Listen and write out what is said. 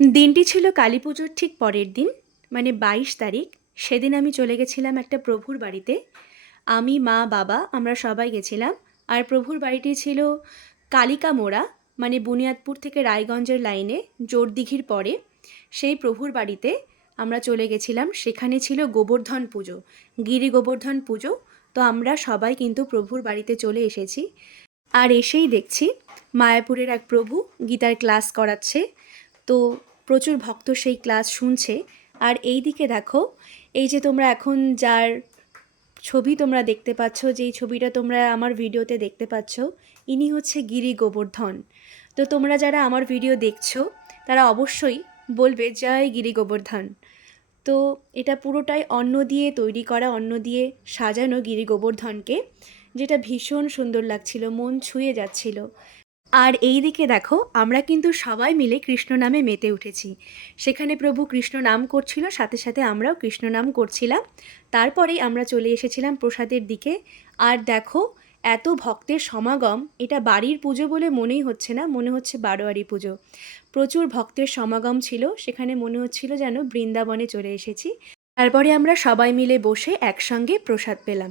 দিনটি ছিল কালী পুজোর ঠিক পরের দিন, মানে 22 তারিখ। সেদিন আমি চলে গেছিলাম একটা প্রভুর বাড়িতে। আমি, মা, বাবা আমরা সবাই গেছিলাম। আর প্রভুর বাড়িটি ছিল কালিকা মোড়া, মানে বুনিয়াদপুর থেকে রায়গঞ্জের লাইনে, জোরদিঘির পরে। সেই প্রভুর বাড়িতে আমরা চলে গেছিলাম। সেখানে ছিল গোবর্ধন পুজো, গিরি গোবর্ধন পুজো। তো আমরা সবাই কিন্তু প্রভুর বাড়িতে চলে এসেছি। আর এসেই দেখছি মায়াপুরের এক প্রভু গীতার ক্লাস করাচ্ছে। তো প্রচুর ভক্ত সেই ক্লাস শুনছে। আর এই দিকে দেখো, এই যে তোমরা এখন যার ছবি তোমরা দেখতে পাচ্ছ, যেই ছবিটা তোমরা আমার ভিডিওতে দেখতে পাচ্ছ, ইনি হচ্ছে গিরি গোবর্ধন। তো তোমরা যারা আমার ভিডিও দেখছো তারা অবশ্যই বলবে জয় গিরি গোবর্ধন। তো এটা পুরোটাই অন্ন দিয়ে তৈরি করা, অন্ন দিয়ে সাজানো গিরি গোবর্ধনকে, যেটা ভীষণ সুন্দর লাগছিল, মন ছুঁয়ে যাচ্ছিল। আর এই দিকে দেখো, আমরা কিন্তু সবাই মিলে কৃষ্ণ নামে মেতে উঠেছি। সেখানে প্রভু কৃষ্ণ নাম করছিল, সাথে সাথে আমরাও কৃষ্ণ নাম করছিলাম। তারপরেই আমরা চলে এসেছিলাম প্রসাদের দিকে। আর দেখো, এত ভক্তের সমাগম, এটা বাড়ির পুজো বলে মনেই হচ্ছে না, মনে হচ্ছে বারোয়ারি পুজো। প্রচুর ভক্তের সমাগম ছিল সেখানে, মনে হচ্ছিল যেন বৃন্দাবনে চলে এসেছি। তারপরে আমরা সবাই মিলে বসে একসঙ্গে প্রসাদ পেলাম।